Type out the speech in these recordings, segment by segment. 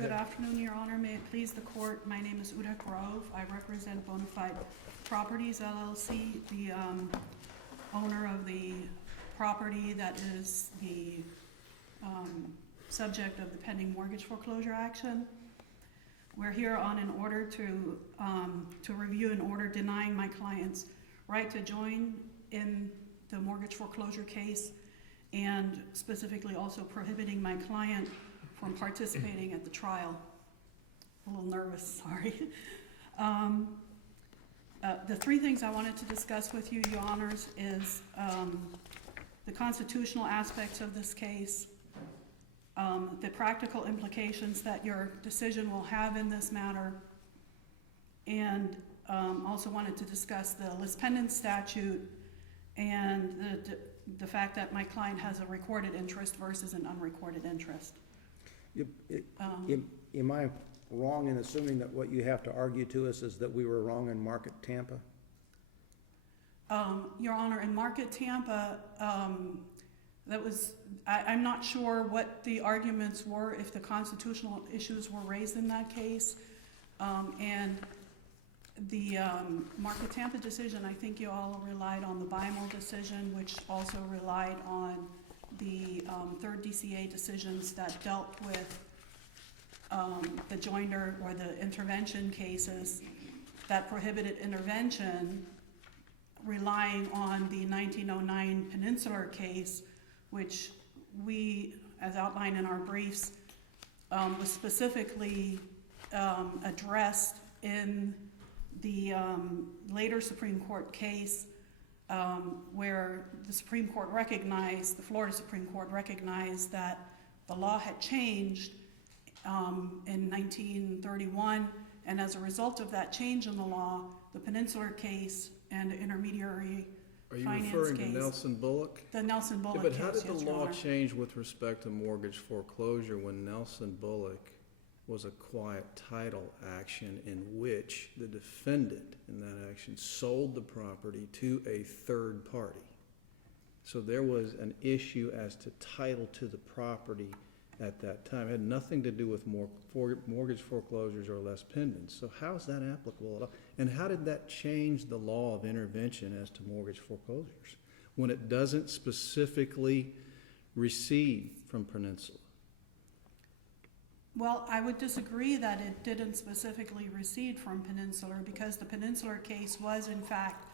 Good afternoon, Your Honor. May it please the court, my name is Uda Grove. I represent Bonafide Properties LLC, the owner of the property that is the subject of the pending mortgage foreclosure action. We're here on an order to review an order denying my client's right to join in the mortgage foreclosure case, and specifically also prohibiting my client from participating at the trial. A little nervous, sorry. The three things I wanted to discuss with you, Your Honors, is the constitutional aspects of this case, the practical implications that your decision will have in this matter, and also wanted to discuss the lis pendens statute and the fact that my client has a recorded interest versus an unrecorded interest. Am I wrong in assuming that what you have to argue to us is that we were wrong in Market Tampa? Your Honor, in Market Tampa, I'm not sure what the arguments were, if the constitutional issues were raised in that case. And the Market Tampa decision, I think you all relied on the BIMO decision, which also relied on the third DCA decisions that dealt with the joinder or the intervention cases that prohibited intervention, relying on the 1909 Peninsular case, which we, as outlined in our briefs, was specifically addressed in the later Supreme Court case, where the Supreme Court recognized, the Florida Supreme Court recognized that the law had changed in 1931, and as a result of that change in the law, the Peninsular case and the intermediary finance case. Are you referring to Nelson Bullock? The Nelson Bullock But case, how did yes, the Your law Honor. change with respect to mortgage foreclosure when Nelson Bullock was a quiet title action in which the defendant in that action sold the property to a third party? So there was an issue as to title to the property at that time. It had nothing to do with mortgage foreclosures or lis pendens. So how is that applicable at all? And how did that change the law of intervention as to mortgage foreclosures when it doesn't specifically recede from Peninsula? Well, I would disagree that it didn't specifically recede from Peninsular, because the Peninsular case was in fact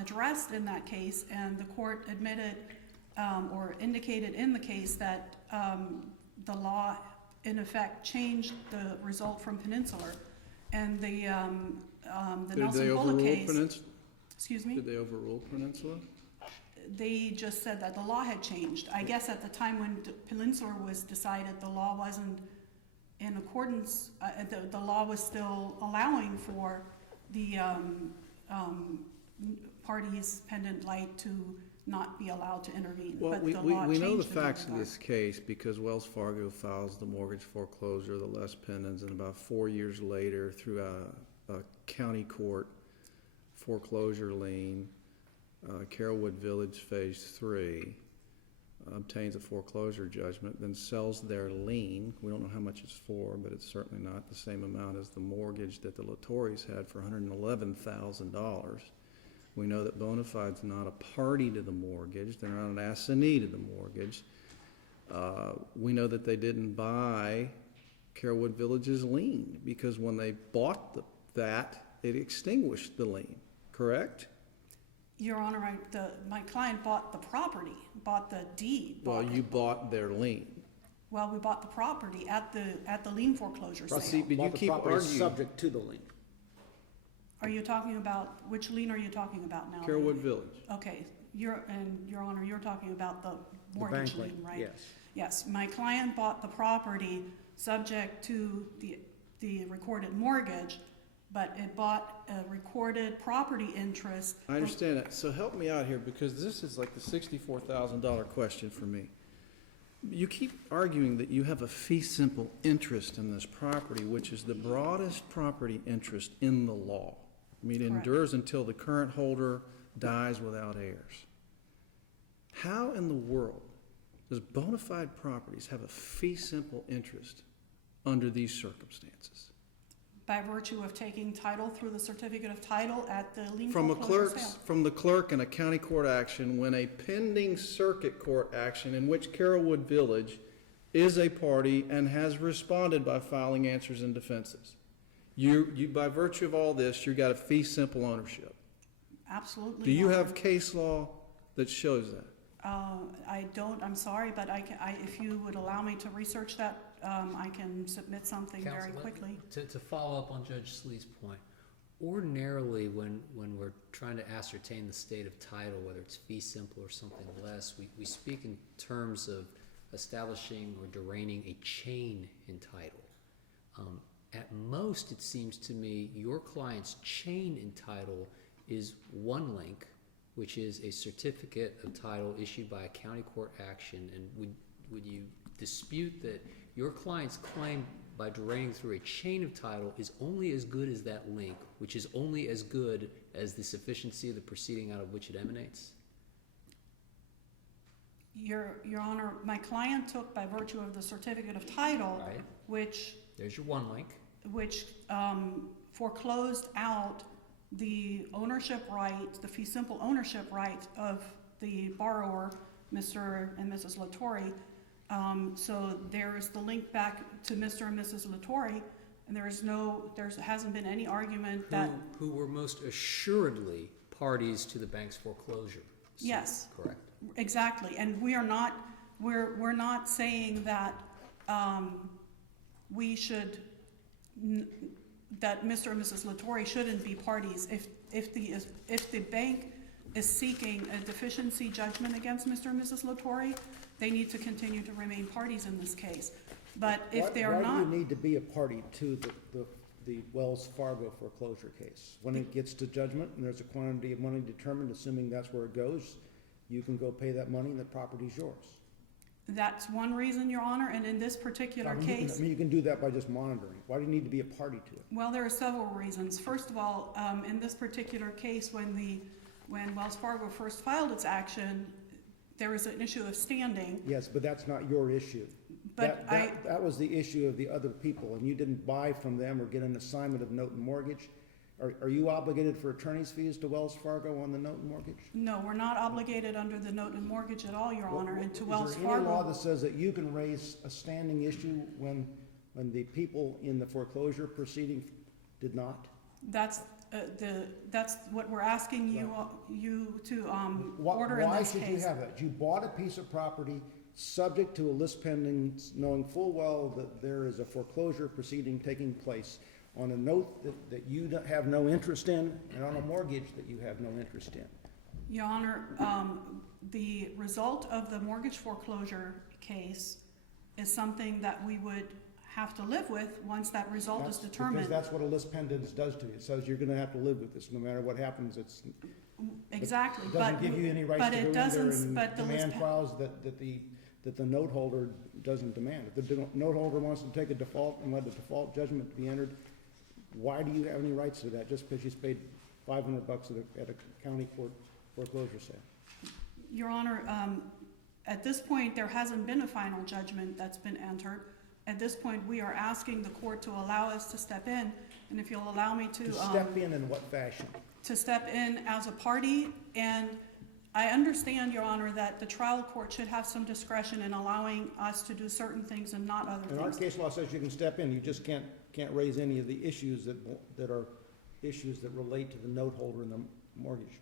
addressed in that case, and the court admitted or indicated in the case that the law in effect changed the result from Peninsular. And the Nelson Bullock case. Excuse me? Did they overrule Peninsula? They just said that the law had changed. I guess at the time when Peninsular was decided, the law wasn't in accordance, the law was still allowing for the parties pendant light to not be allowed to intervene. Well, but we know the facts of regard. this case because Wells Fargo files the mortgage foreclosure, the lis pendens, and about 4 years later, through a county court foreclosure lien, Carrollwood Village Phase 3 obtains a foreclosure judgment, then sells their lien. We don't know how much it's for, but it's certainly not the same amount as the mortgage that the Latories had for $111,000. We know that Bonafide's not a party to the mortgage. They're not an assignee to the mortgage. We know that they didn't buy Carrollwood Village's lien because when they bought that, it extinguished the lien, correct? Your Honor, my client bought the property, bought the deed. Well, you bought their lien. Well, we bought the property at the lien foreclosure sale. See, but you Bought the keep property arguing. subject to the lien. Are you talking about, which lien are you talking about now? Carrollwood Village. Okay, Your Honor, you're talking about the mortgage bank lien, right? Yes. Yes, my client bought the property subject to the recorded mortgage, but it bought a recorded property interest. I understand that. So help me out here because this is like the $64,000 question for me. You keep arguing that you have a fee simple interest in this property, which is the broadest property interest in the law. I mean, it Correct. endures until the current holder dies without heirs. How in the world does Bonafide Properties have a fee simple interest under these circumstances? By virtue of taking title through the certificate of title at the lien From foreclosure sale. from the clerk in a county court action when a pending circuit court action in which Carrollwood Village is a party and has responded by filing answers and defenses. You by virtue of all this, you got a fee simple ownership. Absolutely. Do you Your have Honor. case law that shows that? I don't, I'm sorry, but if you would allow me to research that, I can submit something very Counsel, quickly. To follow up on Judge Slee's point, ordinarily when we're trying to ascertain the state of title, whether it's fee simple or something less, we speak in terms of establishing or deraining a chain in title. At most, it seems to me, your client's chain in title is one link, which is a certificate of title issued by a county court action. And would you dispute that your client's claim by draining through a chain of title is only as good as that link, which is only as good as the sufficiency of the proceeding out of which it emanates? Your Honor, my client took by virtue of the certificate of title, Right. which There's your one link. Foreclosed out the ownership right, the fee simple ownership right of the borrower, Mr. and Mrs. Latore. So there's the link back to Mr. and Mrs. Latore, and there hasn't been any argument that, Who were most assuredly parties to the bank's foreclosure suit, Yes. correct? exactly, and we're not saying that, that Mr. and Mrs. Latore shouldn't be parties. If the bank is seeking a deficiency judgment against Mr. and Mrs. Latore, they need to continue to remain parties in this case. But if they are Why not, do you need to be a party to the Wells Fargo foreclosure case? When it gets to judgment and there's a quantity of money determined, assuming that's where it goes, you can go pay that money and the property's yours. that's one reason, Your Honor, and in this particular case, You can do that by just monitoring. Why do you need to be a party to it? well, there are several reasons. First of all, in this particular case, when Wells Fargo first filed its action, there was an issue of standing. Yes, but that's not your issue. But That was the issue of the other people, and you didn't buy from them or get an assignment of note and mortgage. Are you obligated for attorney's fees to Wells Fargo on the note and mortgage? No, we're not obligated under the note and mortgage at all, Your Honor, and to Wells Is there any law Fargo. that says that you can raise a standing issue when the people in the foreclosure proceeding did not? That's what we're asking you to order in Why this should you case. have that? You bought a piece of property subject to a list pending, knowing full well that there is a foreclosure proceeding taking place on a note that you have no interest in, and on a mortgage that you have no interest in. Your Honor, the result of the mortgage foreclosure case is something that we would have to live with once that result is determined. Because that's what a list pendens does to you. It says you're gonna have to live with this, no matter what happens. Exactly, It but. doesn't give you any rights but to it go in doesn't- there and but the list demand pen- files that the note holder doesn't demand. If the note holder wants to take a default and let the default judgment be entered, why do you have any rights to that, just because you paid $500 at a county court foreclosure sale? Your Honor, at this point, there hasn't been a final judgment that's been entered. At this point, we are asking the court to allow us to step in, and if you'll allow me To step in what fashion? to step in as a party. And I understand, Your Honor, that the trial court should have some discretion in allowing us to do certain things and not other And our things. case law says you can step in, you just can't raise any of the issues that are issues that relate to the note holder and the mortgage.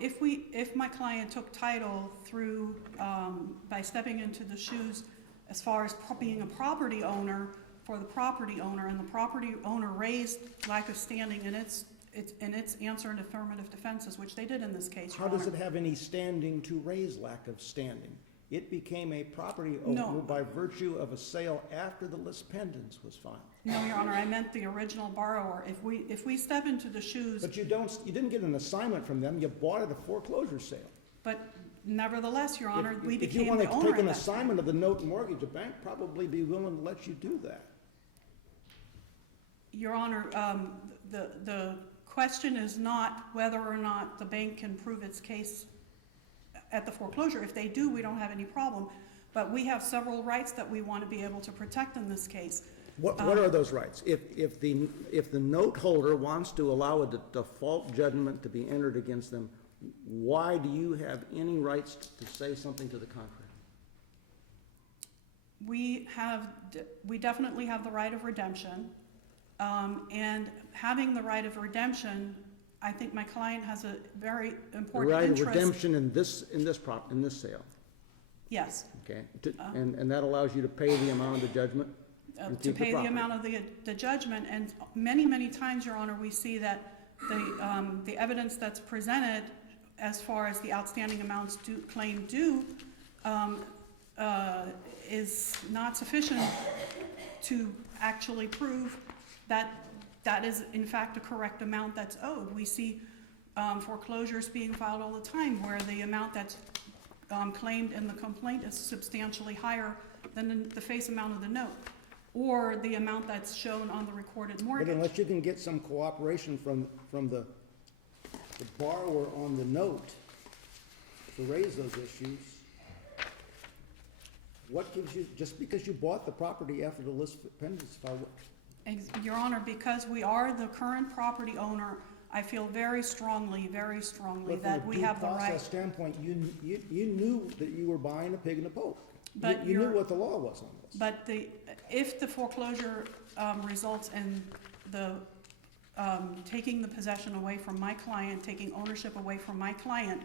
If my client took title through, by stepping into the shoes as far as being a property owner for the property owner, and the property owner raised lack of standing in its answer and affirmative defenses, which they did in this case, Your How does Honor. it have any standing to raise lack of standing? It became a property owner No. by virtue of a sale after the list pendens was filed. No, Your Honor, I meant the original borrower. If we step into the shoes, But you didn't get an assignment from them, you bought at a foreclosure sale. but nevertheless, Your Honor, we If became you the wanted to owner take at an that time. assignment of the note and mortgage, a bank probably be willing to let you do that. Your Honor, the question is not whether or not the bank can prove its case at the foreclosure. If they do, we don't have any problem. But we have several rights that we want to be able to protect in this case. What are those rights? If the note holder wants to allow a default judgment to be entered against them, why do you have any rights to say something to the contrary? We definitely have the right of redemption, and having the right of redemption, I think my client has a very important The right interest. of redemption in this sale, Yes, okay? And that allows you to pay the amount of the judgment? And to keep the pay the property. amount of the judgment, and many times, Your Honor, we see that the evidence that's presented as far as the outstanding amounts claimed due is not sufficient to actually prove that that is in fact a correct amount that's owed. We see foreclosures being filed all the time where the amount that's claimed in the complaint is substantially higher than the face amount of the note, or the amount that's shown on the recorded mortgage. But unless you can get some cooperation from the borrower on the note to raise those issues, what gives you, just because you bought the property after the list pendants filed? Your Honor, because we are the current property owner, I feel very strongly that we have the From a due right. process standpoint, you knew that you were buying a pig in a poke. But You knew what the law was on this. But if the foreclosure results in the taking the possession away from my client, taking ownership away from my client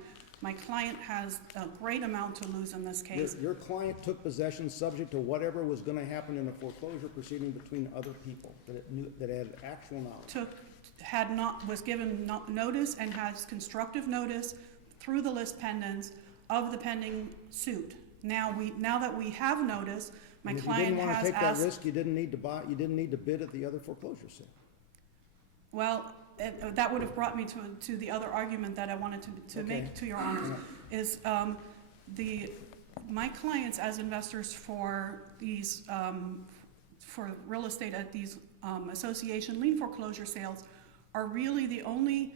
has a great amount to lose in this case. Your client took possession subject to whatever was gonna happen in a foreclosure proceeding between other people that had actual knowledge. Was given notice and has constructive notice through the list pendants of the pending suit. Now that we have notice, my client has If you didn't wanna take that asked. risk, you didn't need to bid at the other foreclosure sale. Well, that would have brought me to the other argument that I wanted to Okay. make to Your Honor, is my clients as investors for these, for real estate at these association lien foreclosure sales are really the only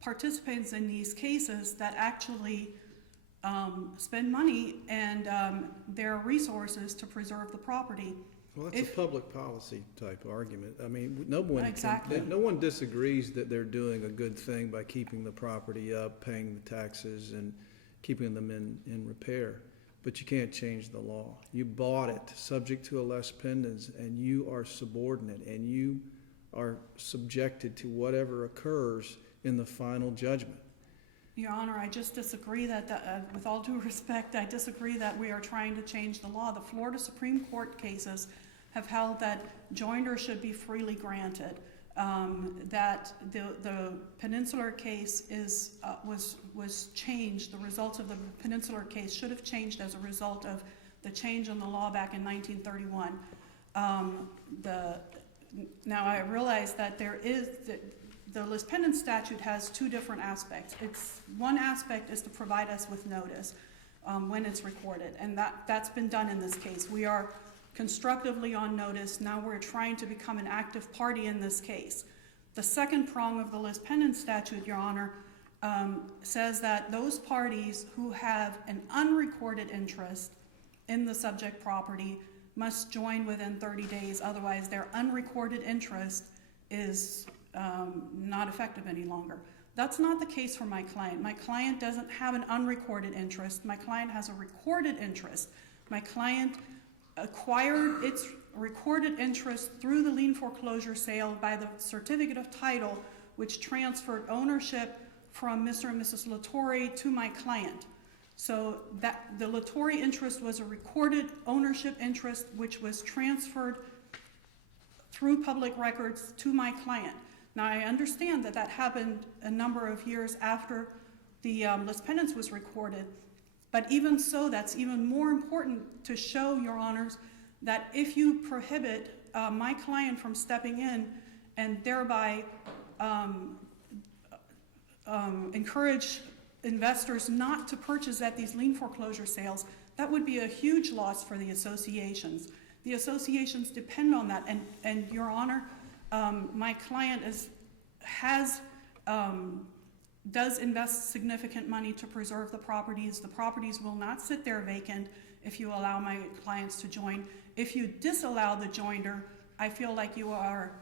participants in these cases that actually spend money and their resources to preserve the property. Well, that's a public policy type argument. I mean, Exactly. no one disagrees that they're doing a good thing by keeping the property up, paying the taxes, and keeping them in repair. But you can't change the law. You bought it subject to a les pendens, and you are subordinate, and you are subjected to whatever occurs in the final judgment. Your Honor, I just disagree that, with all due respect, I disagree that we are trying to change the law. The Florida Supreme Court cases have held that joinder should be freely granted, that the Peninsular case was changed. The results of the Peninsular case should have changed as a result of the change in the law back in 1931. Now I realize that the list pendant statute has two different aspects. One aspect is to provide us with notice when it's recorded, and that's been done in this case. We are constructively on notice. Now we're trying to become an active party in this case. The second prong of the list pendant statute, Your Honor, says that those parties who have an unrecorded interest in the subject property must join within 30 days. Otherwise, their unrecorded interest is not effective any longer. That's not the case for my client. My client doesn't have an unrecorded interest. My client has a recorded interest. My client acquired its recorded interest through the lien foreclosure sale by the certificate of title, which transferred ownership from Mr. and Mrs. Latore to my client. So that the Latore interest was a recorded ownership interest which was transferred through public records to my client. Now I understand that happened a number of years after the list pendants was recorded, but even so, that's even more important to show, Your Honors, that if you prohibit my client from stepping in and thereby encourage investors not to purchase at these lien foreclosure sales, that would be a huge loss for the associations. The associations depend on that, and Your Honor, my client does invest significant money to preserve the properties. The properties will not sit there vacant if you allow my clients to join. If you disallow the joinder, I feel like you are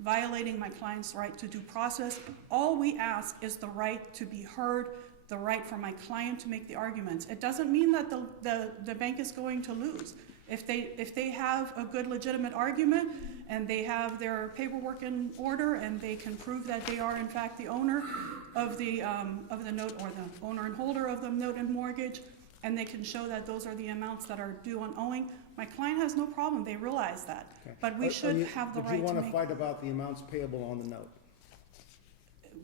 violating my client's right to due process. All we ask is the right to be heard, the right for my client to make the arguments. It doesn't mean that the bank is going to lose. If they have a good legitimate argument and they have their paperwork in order and they can prove that they are in fact the owner of the note, or the owner and holder of the note and mortgage, and they can show that those are the amounts that are due and owing, my client has no problem. They realize that. Okay. But we should have the right to Would you want to make. fight about the amounts payable on the note?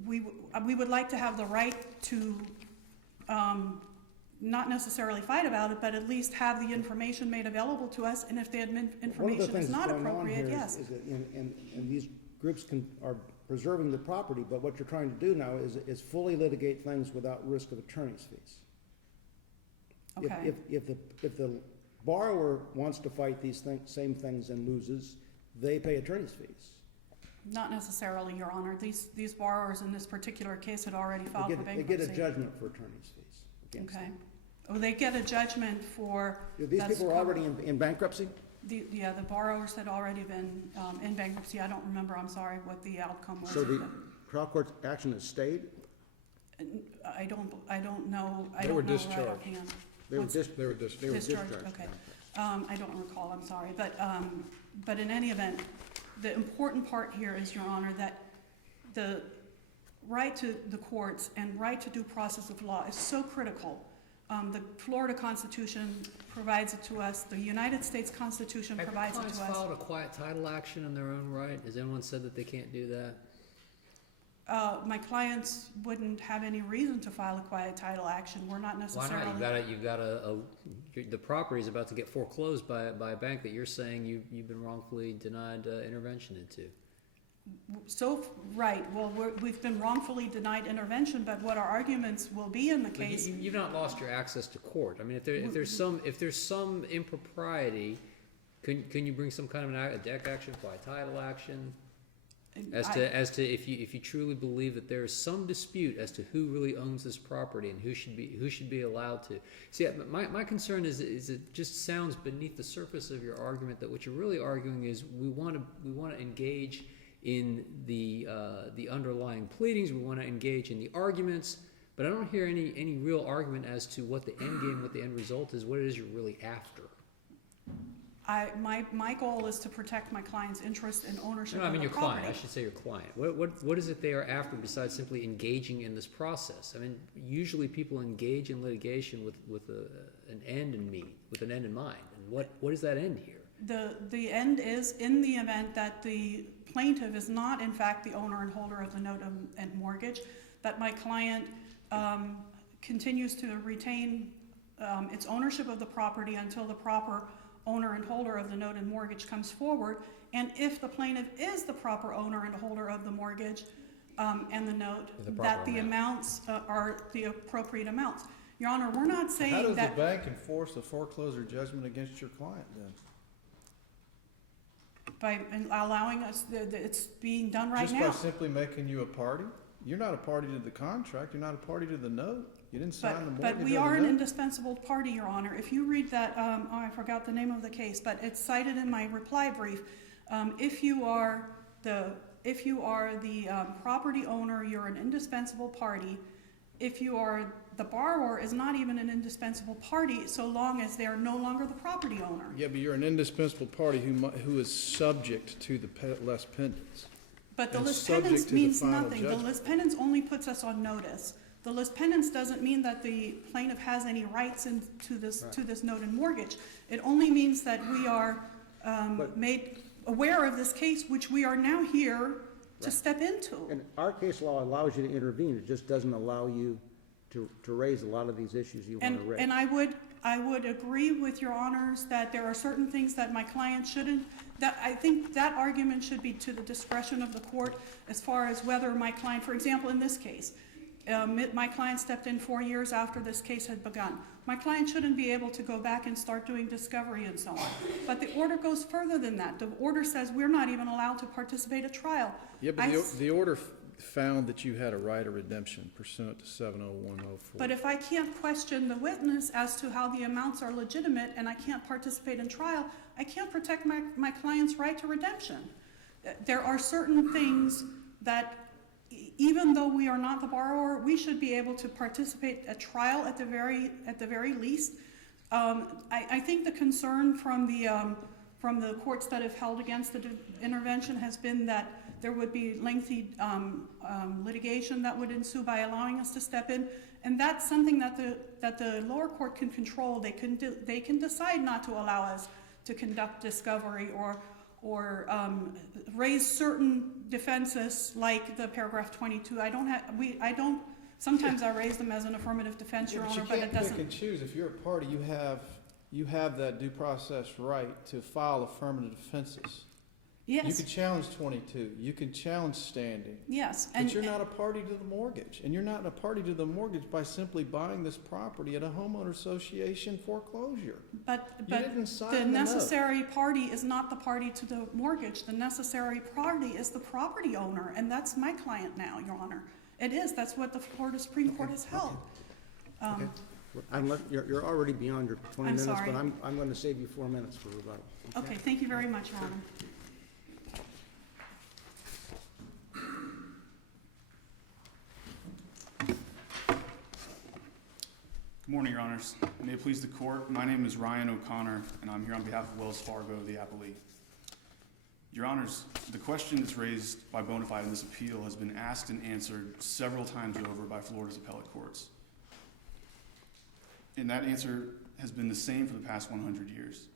We would like to have the right to, not necessarily fight about it, but at least have the information made available to us, and if the information is not appropriate, yes. Is that and these groups are preserving the property, but what you're trying to do now is fully litigate things without risk of attorney's fees. Okay. If the borrower wants to fight these same things and loses, they pay attorney's fees. Not necessarily, Your Honor. These borrowers in this particular case had already filed for bankruptcy. They get a judgment for attorney's fees against Okay. them. Oh, they get a judgment for. These people are already in bankruptcy? The borrowers had already been in bankruptcy. I don't remember, I'm sorry, what the outcome was. So the trial court action has stayed? I don't know. I They don't were know right discharged. offhand. They were What's- discharged. Okay. I don't recall, I'm sorry. But in any event, the important part here is, Your Honor, that the right to the courts and right to due process of law is so critical. The Florida Constitution provides it to us. The United States Constitution provides it to us. Have your clients filed a quiet title action in their own right? Has anyone said that they can't do that? My clients wouldn't have any reason to file a quiet title action. We're not Why necessarily. not? You've got the property is about to get foreclosed by a bank that you're saying you've been wrongfully denied intervention into. Right, well, we've been wrongfully denied intervention, but what our arguments will be in the But case. you've not lost your access to court. I mean, if there's some impropriety, can you bring some kind of a deck action, quiet title action? As to if you truly believe that there is some dispute as to who really owns this property and who should be allowed to. See, my concern is it just sounds beneath the surface of your argument that what you're really arguing is we want to engage in the underlying pleadings, we want to engage in the arguments, but I don't hear any real argument as to what the end game, what the end result is, what it is you're really after. My goal is to protect my client's interest and ownership No, I mean of your the property. client. I should say your client. What is it they are after besides simply engaging in this process? I mean, usually people engage in litigation with an end in mind. And what is that end here? The end is in the event that the plaintiff is not in fact the owner and holder of the note and mortgage, that my client continues to retain its ownership of the property until the proper owner and holder of the note and mortgage comes forward, and if the plaintiff is the proper owner and holder of the mortgage and the note, that the amounts are the appropriate amounts. Your Honor, we're not saying that. How does the bank enforce the foreclosure judgment against your client then? By allowing us, it's being done right Just now. by simply making you a party? You're not a party to the contract, you're not a party to the note. You didn't sign the mortgage But we or are the an note. indispensable party, Your Honor. If you read that, I forgot the name of the case, but it's cited in my reply brief. If you are the property owner, you're an indispensable party. If you are the borrower, is not even an indispensable party so long as they are no longer the property owner. Yeah, but you're an indispensable party who is subject to the les pendants. But the And lis subject pendants to the means final nothing. The judgment. lis pendants only puts us on notice. The lis pendants doesn't mean that the plaintiff has any rights to this note and mortgage. It only means that we are made aware of this case, which we are now here to step into. And our case law allows you to intervene, it just doesn't allow you to raise a lot of these issues you want to raise. And I would agree with Your Honors that there are certain things that my client shouldn't, that I think that argument should be to the discretion of the court as far as whether my client, for example, in this case, my client stepped in 4 years after this case had begun. My client shouldn't be able to go back and start doing discovery and so on. But the order goes further than that. The order says we're not even allowed to participate at trial. Yeah, but the order found that you had a right of redemption pursuant to 70104. But if I can't question the witness as to how the amounts are legitimate and I can't participate in trial, I can't protect my client's right to redemption. There are certain things that, even though we are not the borrower, we should be able to participate at trial at the very least. I think the concern from the courts that have held against the intervention has been that there would be lengthy litigation that would ensue by allowing us to step in, and that's something that the lower court can control. They can decide not to allow us to conduct discovery or raise certain defenses like the paragraph 22. Sometimes I raise them as an affirmative defense, Your Honor, but it You can't doesn't. pick and choose. If you're a party, you have that due process right to file affirmative defenses. You Yes, can challenge 22. You can challenge standing. yes. But you're not a party to the mortgage. And you're not a party to the mortgage by simply buying this property at a homeowner association foreclosure. But You didn't sign the the note. necessary party is not the party to the mortgage. The necessary party is the property owner, and that's my client now, Your Honor. It is. That's what the Supreme Court has held. Okay. You're already beyond your 20 I'm minutes, sorry. but I'm going to save you 4 minutes for rebuttal. Okay, thank you very much, Your Honor. Good morning, Your Honors. May it please the Court, my name is Ryan O'Connor, and I'm here on behalf of Wells Fargo, the appellee. Your Honors, the question that's raised by Bonafide in this appeal has been asked and answered several times over by Florida's appellate courts. And that answer has been the same for the past 100 years.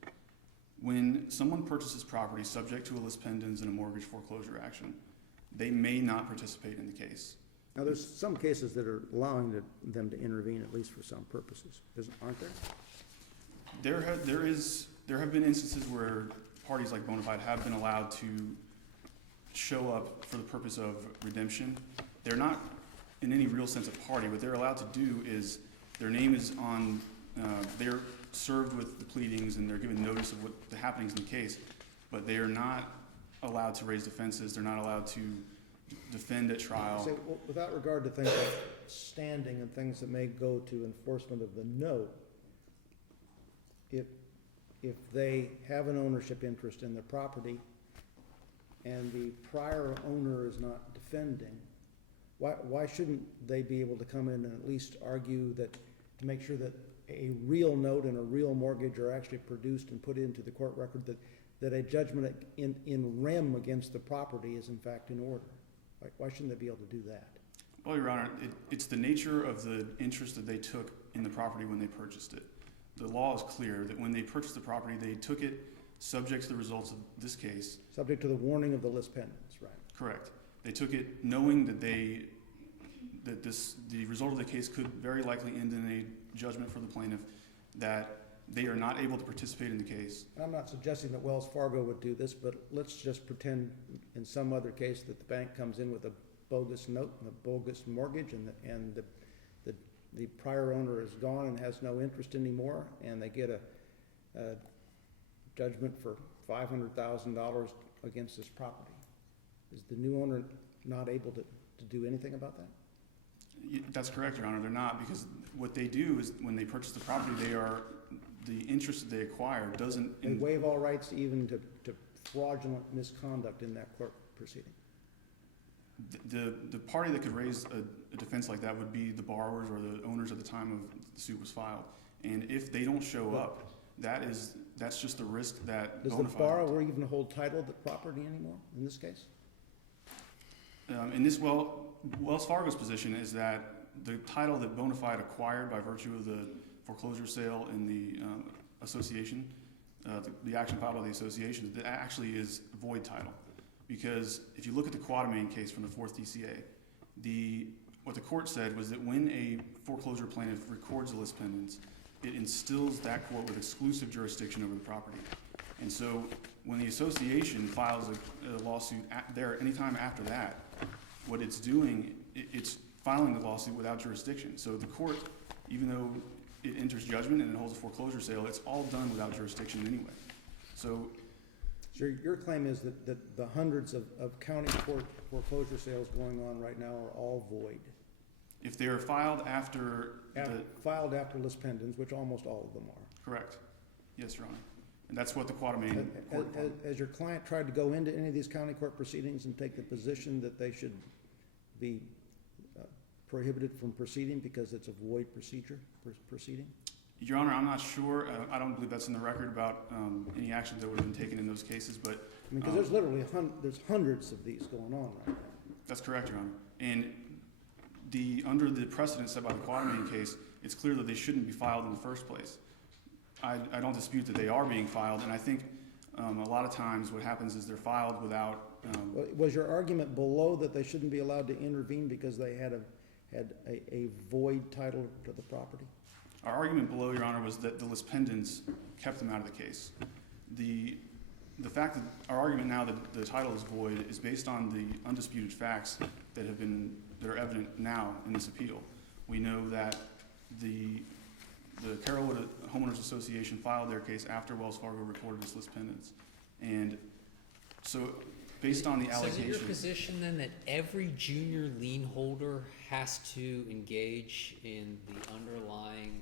When someone purchases property subject to a lis pendens and a mortgage foreclosure action, they may not participate in the case. Now, there's some cases that are allowing them to intervene, at least for some purposes, aren't there? There have been instances where parties like Bonafide have been allowed to show up for the purpose of redemption. They're not in any real sense a party. What they're allowed to do is their name is on, they're served with the pleadings and they're given notice of what the happenings in the case, but they are not allowed to raise defenses. They're not allowed to defend at trial. So, without regard to things like standing and things that may go to enforcement of the note, if they have an ownership interest in the property and the prior owner is not defending, why shouldn't they be able to come in and at least argue that, to make sure that a real note and a real mortgage are actually produced and put into the court record, that a judgment in rem against the property is in fact in order? Why shouldn't they be able to do that? Well, Your Honor, it's the nature of the interest that they took in the property when they purchased it. The law is clear that when they purchased the property, they took it subject to the results of this case. Subject to the warning of the lis pendens, right? Correct. They took it knowing that the result of the case could very likely end in a judgment for the plaintiff, that they are not able to participate in the case. And I'm not suggesting that Wells Fargo would do this, but let's just pretend in some other case that the bank comes in with a bogus note and a bogus mortgage, and the prior owner is gone and has no interest anymore, and they get a judgment for $500,000 against this property. Is the new owner not able to do anything about that? That's correct, Your Honor. They're not, because what they do is when they purchase the property, the interest that they acquire doesn't. They waive all rights even to fraudulent misconduct in that court proceeding. The party that could raise a defense like that would be the borrowers or the owners at the time of the suit was filed. And if they don't show up, that's just the risk that Does the borrower even hold title to the property anymore in this case? Wells Fargo's position is that the title that Bonafide acquired by virtue of the foreclosure sale in the association, the action filed by the association, that actually is void title. Because if you look at the Quatermain case from the 4th DCA, what the court said was that when a foreclosure plaintiff records a lis pendens, it instills that court with exclusive jurisdiction over the property. And so when the association files a lawsuit anytime after that, what it's doing, it's filing the lawsuit without jurisdiction. So the court, even though it enters judgment and it holds a foreclosure sale, it's all done without jurisdiction anyway. So So your claim is that the hundreds of county court foreclosure sales going on right now are all void? If they are filed after Filed after lis pendens, which almost all of them are. correct. Yes, Your Honor. And that's what the Quatermain court found. Has your client tried to go into any of these county court proceedings and take the position that they should be prohibited from proceeding because it's a void proceeding? Your Honor, I'm not sure. I don't believe that's in the record about any actions that would have been taken in those cases, but I mean, because there's literally there's hundreds of these going on right now. that's correct, Your Honor. And under the precedent set by the Quatermain case, it's clear that they shouldn't be filed in the first place. I don't dispute that they are being filed, and I think a lot of times what happens is they're filed without. Was your argument below that they shouldn't be allowed to intervene because they had a void title to the property? Our argument below, Your Honor, was that the lis pendens kept them out of the case. The fact that our argument now that the title is void is based on the undisputed facts that are evident now in this appeal. We know that the Carrollwood Homeowners Association filed their case after Wells Fargo recorded its lis pendens. And so based on the allegation. So is it your position then that every junior lien holder has to engage in the underlying,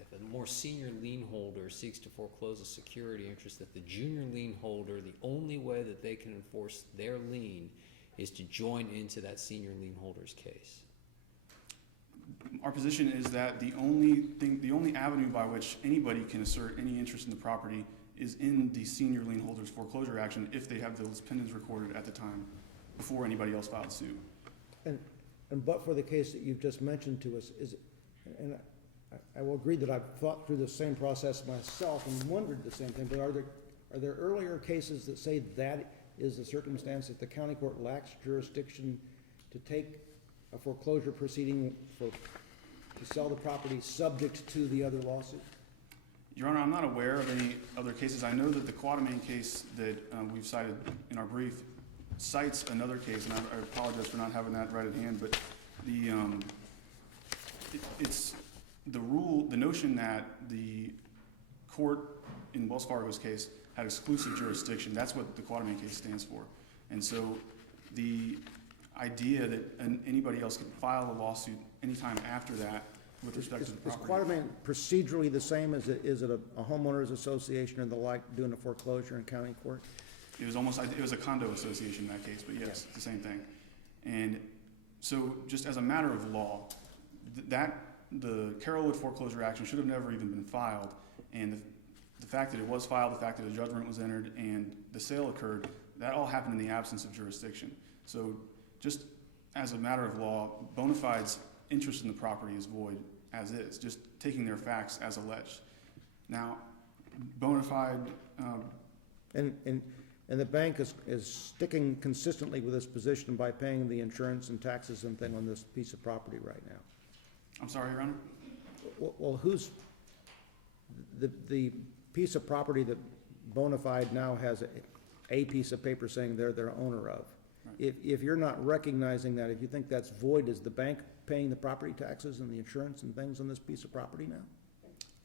if a more senior lien holder seeks to foreclose a security interest, that the junior lien holder, the only way that they can enforce their lien is to join into that senior lien holder's case? Our position is that the only avenue by which anybody can assert any interest in the property is in the senior lien holder's foreclosure action if they have those pendants recorded at the time before anybody else filed suit. And but for the case that you've just mentioned to us, and I will agree that I've thought through the same process myself and wondered the same thing, but are there earlier cases that say that is the circumstance that the county court lacks jurisdiction to take a foreclosure proceeding to sell the property subject to the other lawsuit? Your Honor, I'm not aware of any other cases. I know that the Quatermain case that we've cited in our brief cites another case, and I apologize for not having that right at hand, but it's the notion that the court in Wells Fargo's case had exclusive jurisdiction. That's what the Quatermain case stands for. And so the idea that anybody else can file a lawsuit anytime after that with respect to the property. Is Quatermain procedurally the same as is it a homeowners association or the like doing a foreclosure in county court? It was a condo association in that case, but yes, it's the same thing. And so just as a matter of law, the Carrollwood foreclosure action should have never even been filed. And the fact that it was filed, the fact that a judgment was entered, and the sale occurred, that all happened in the absence of jurisdiction. So just as a matter of law, Bonafide's interest in the property is void as is, just taking their facts as alleged. Now, Bonafide... And the bank is sticking consistently with this position by paying the insurance and taxes and thing on this piece of property right now. I'm sorry, Your Honor? Well, who's the piece of property that Bonafide now has a piece of paper saying they're their owner of? Right. If you're not recognizing that, if you think that's void, is the bank paying the property taxes and the insurance and things on this piece of property now?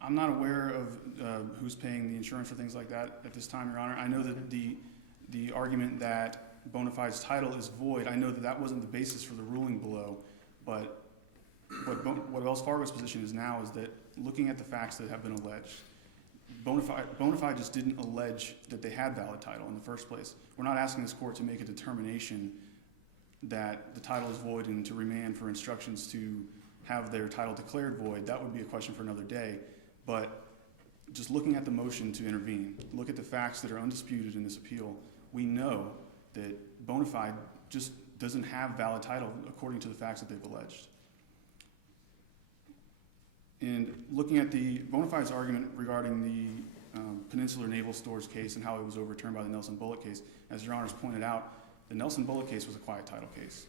I'm not aware of who's paying the insurance for things like that at this time, Your Honor. I know that the argument that Bonafide's title is void, I know that that wasn't the basis for the ruling below, but what Wells Fargo's position is now is that looking at the facts that have been alleged, Bonafide just didn't allege that they had valid title in the first place. We're not asking this court to make a determination that the title is void and to remand for instructions to have their title declared void. That would be a question for another day. But just looking at the motion to intervene, look at the facts that are undisputed in this appeal, we know that Bonafide just doesn't have valid title according to the facts that they've alleged. And looking at the Bonafide's argument regarding the Peninsular Naval Stores case and how it was overturned by the Nelson Bullock case, as Your Honors pointed out, the Nelson Bullock case was a quiet title case.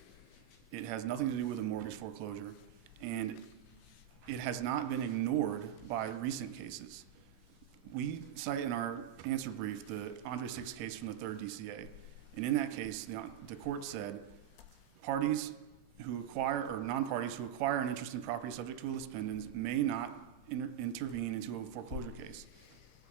It has nothing to do with a mortgage foreclosure, and it has not been ignored by recent cases. We cite in our answer brief the Andre 6 case from the 3rd DCA, and in that case, the court said parties who acquire, or non-parties who acquire an interest in property subject to a lis pendens may not intervene into a foreclosure case.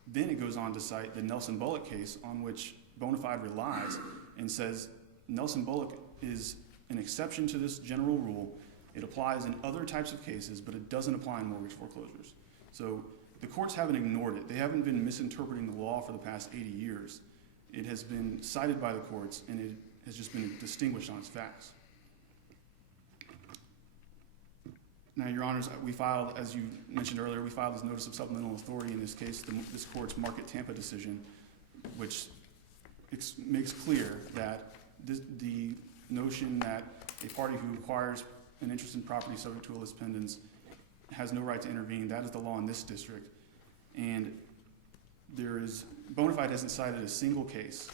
Then it goes on to cite the Nelson Bullock case on which Bonafide relies and says Nelson Bullock is an exception to this general rule. It applies in other types of cases, but it doesn't apply in mortgage foreclosures. So the courts haven't ignored it. They haven't been misinterpreting the law for the past 80 years. It has been cited by the courts, and it has just been distinguished on its facts. Now, Your Honors, we filed, as you mentioned earlier, we filed this notice of supplemental authority in this case, this court's Market Tampa decision, which makes clear that the notion that a party who acquires an interest in property subject to a lis pendens has no right to intervene, that is the law in this district. And Bonafide hasn't cited a single case,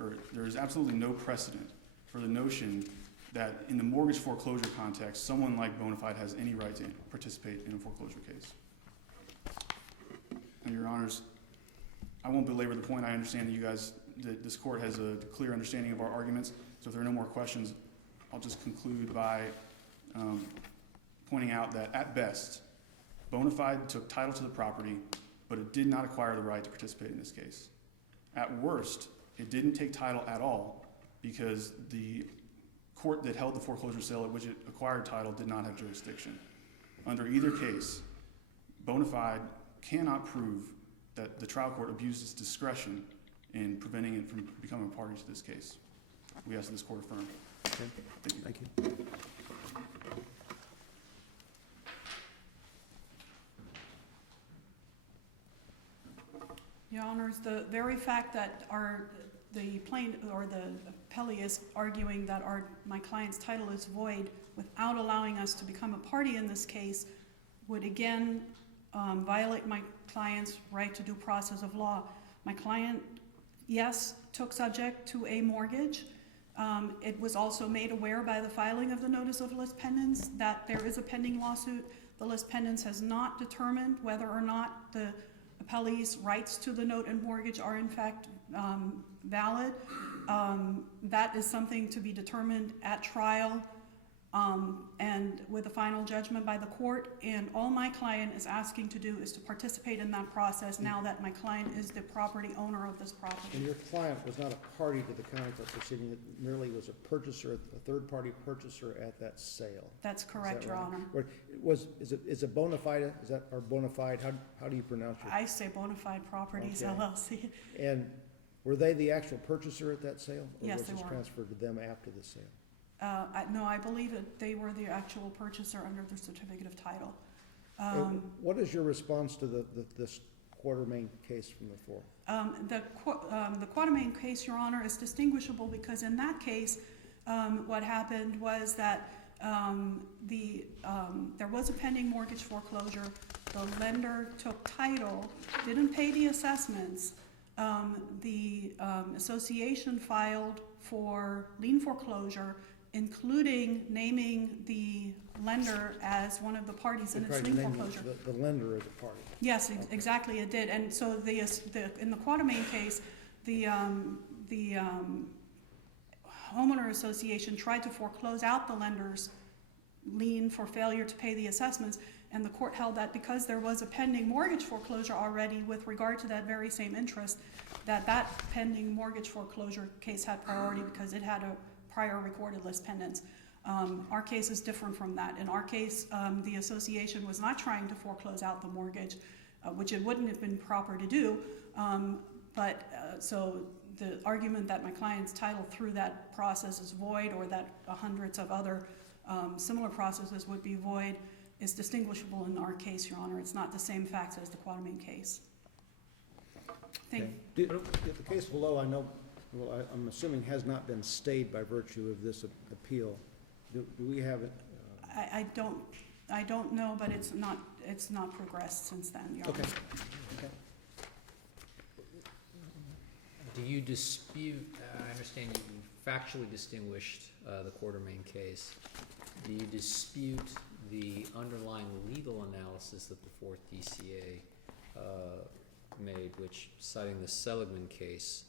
or there is absolutely no precedent for the notion that in the mortgage foreclosure context, someone like Bonafide has any right to participate in a foreclosure case. And Your Honors, I won't belabor the point. I understand that this court has a clear understanding of our arguments. So if there are no more questions, I'll just conclude by pointing out that at best, Bonafide took title to the property, but it did not acquire the right to participate in this case. At worst, it didn't take title at all because the court that held the foreclosure sale at which it acquired title did not have jurisdiction. Under either case, Bonafide cannot prove that the trial court abused its discretion in preventing it from becoming a party to this case. We ask that this court affirm. Okay. Thank you. Thank you. Your Honors, the very fact that the appellee is arguing that my client's title is void without allowing us to become a party in this case would again violate my client's right to due process of law. My client, yes, took subject to a mortgage. It was also made aware by the filing of the notice of lis pendens that there is a pending lawsuit. The lis pendens has not determined whether or not the appellee's rights to the note and mortgage are in fact valid. That is something to be determined at trial and with a final judgment by the court. And all my client is asking to do is to participate in that process now that my client is the property owner of this property. And your client was not a party to the county court proceeding, it merely was a purchaser, a third-party purchaser at that sale. That's correct, Your right? Honor. Or is it Bonafide, or Bonafide, how do you pronounce it? I say Bonafide Properties, Okay. LLC. And were they the actual purchaser at that sale? Yes, they Or was were. this transferred to them after the sale? No, I believe that they were the actual purchaser under the certificate of title. What is your response to this Quartermain case from the fourth? The Quatermain case, Your Honor, is distinguishable because in that case, what happened was that there was a pending mortgage foreclosure. The lender took title, didn't pay the assessments. The association filed for lien foreclosure, including naming the lender as one of the parties in its lien foreclosure. The lender is a party. Yes, exactly, it did. And so in the Quatermain case, the homeowner association tried to foreclose out the lender's lien for failure to pay the assessments, and the court held that because there was a pending mortgage foreclosure already with regard to that very same interest, that pending mortgage foreclosure case had priority because it had a prior recorded lis pendens. Our case is different from that. In our case, the association was not trying to foreclose out the mortgage, which it wouldn't have been proper to do. So the argument that my client's title through that process is void, or that hundreds of other similar processes would be void, is distinguishable in our case, Your Honor. It's not the same facts as the Quatermain case. The case below, I'm assuming has not been stayed by virtue of this appeal. Do we have it? I don't know, but it's not progressed since then, Your Honor. Okay. Do you dispute, I understand you factually distinguished the Quatermain case. Do you dispute the underlying legal analysis that the fourth DCA made, which citing the Seligman case,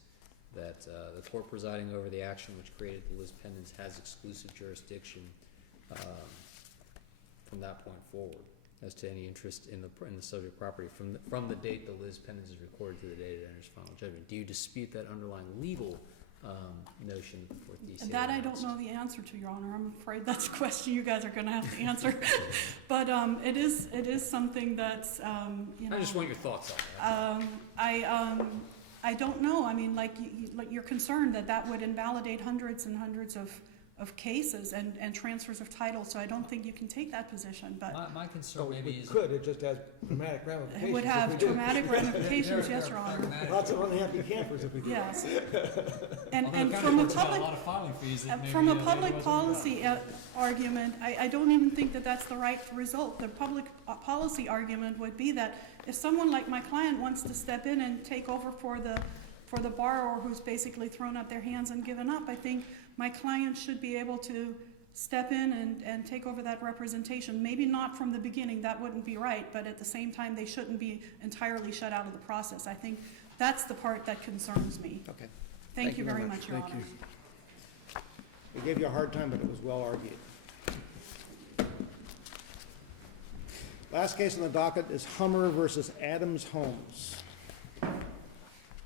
that the court presiding over the action which created the lis pendens has exclusive jurisdiction from that point forward? as to any interest in the subject property from the date the Liz pendants is recorded to the date it enters final judgment. Do you dispute that underlying legal notion for DCA? That I don't know the answer to, Your Honor. I'm afraid that's a question you guys are gonna have to answer. But it is something that's, you know. I just want your thoughts on it. I don't know. I mean, like you're concerned that would invalidate hundreds and hundreds of cases and transfers of title, so I don't think you can take that position, but My concern So maybe we is. could, it just has dramatic ramifications. it would if have we did. dramatic ramifications, yes, Your Honor. Lots of unhappy campers if we do. Yes. And from a public, from a public policy argument, I don't even think that that's the right result. The public policy argument would be that if someone like my client wants to step in and take over for the borrower who's basically thrown up their hands and given up, I think my client should be able to step in and take over that representation. Maybe not from the beginning, that wouldn't be right, but at the same time, they shouldn't be entirely shut out of the process. I think that's the part that concerns me. Okay. Thank you very much, Your Honor. We gave you a hard time, but it was well argued. Last case on the docket is Hummer versus Adams Homes.